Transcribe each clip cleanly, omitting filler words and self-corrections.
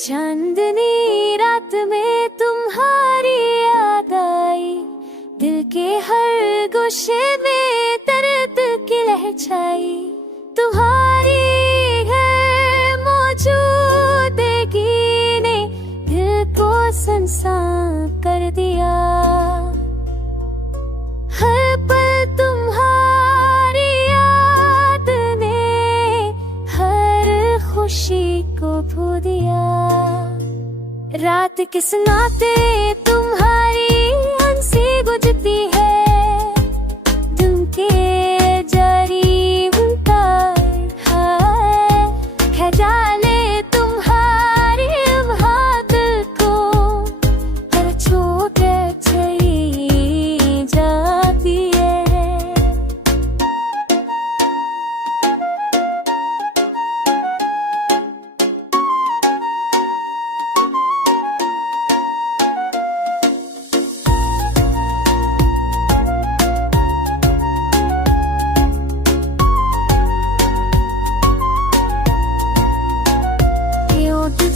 चांदनी रात में तुम्हारी याद आई, दिल के हर गोशे में दर्द की लहर छाई। तुम्हारी है मौजूदगी ने दिल को सुनसान कर दिया। हर पल तुम्हारी याद ने हर खुशी को भू दिया। रात किस नाते तुम्हारी हंसी गुजरती है, तुम के जारी उनका है जाले तुम्हारी बात को हर चोट चली जाती है।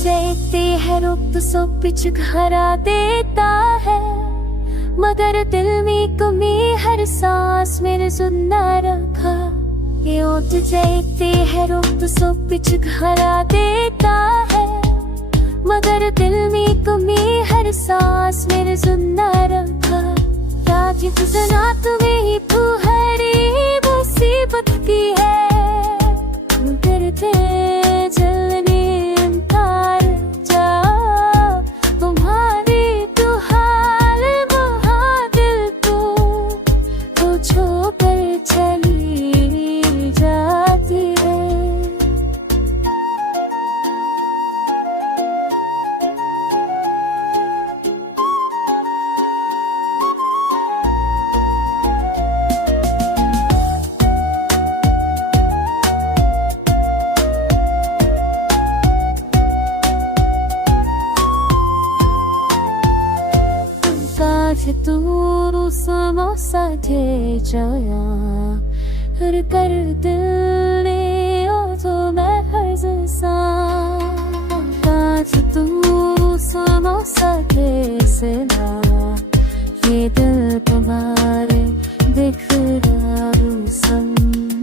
देखते हैं रुख तो सब पिछ घरा देता है, मगर दिल में कमी हर सांस मेरे सुनना रखा। ये ओट देखते हैं रुख तो सब पिछ घरा देता है, मगर दिल में कमी हर सांस मेरे सुनना रखा। राज गुजरा तुम्हें ही फुहरी मुसीबत की है, करते जलने तू समोसा दे जाया हर कर दिल ने ओ तो मैं हर सा तू समोसा दे सना ये दिल तुम्हारे बिखरा सम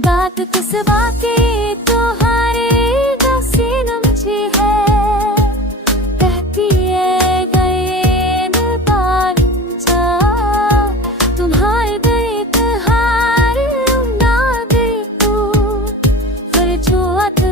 बात किस बाकी तुम्हारे नसीब मुझे है कहती है what